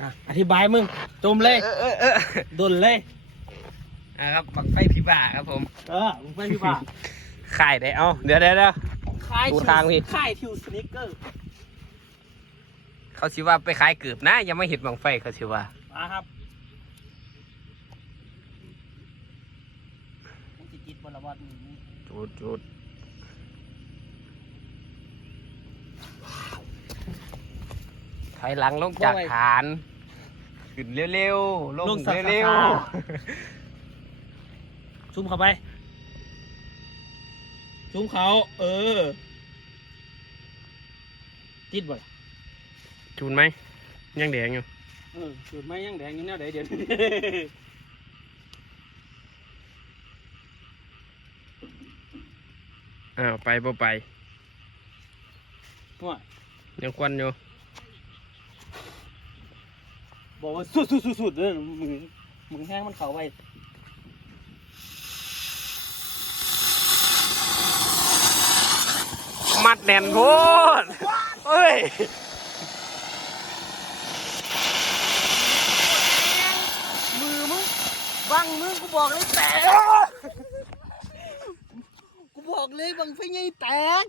อะอธิบายมึงจมเลยเออเออเออดนเลยอะครับบังไฟพิบ่าครับผม เออมึงไปพี่ป่าขายได้เอ้าเดี๋ยวเดี๋ยวเดี๋ยวค่ายดูทิวทางพี่ค่ายทิวสนิกเกอร์เขาสิว่าไปขายเกือบนะ ยังไม่เห็นบังไฟเขาสิว่ามาครับมึงสิจิตบอลวัดนี่จุดจุด ถอยหลังลงจากฐาน ขึ้นเร็วๆลงเร็วซูมเข้าไปซูมเขา เออ ติดบ่ล่ะๆ จูนไหม ยังแดงอยู่ เออจุดไม้ยังแดงอยู่แนวไหนเดี๋ยวนี้ อ้าว ไปบ่ไป ว่ายังควันอยู่ บอกว่าสุดสุดสุดสุดเลยมึงมึงแห้งมันเขาไปมัดแน่นโพดเอ้ยมือมึงบังมึงกูบอกเลยแตกกูบอกเลยบังไฟไงแตก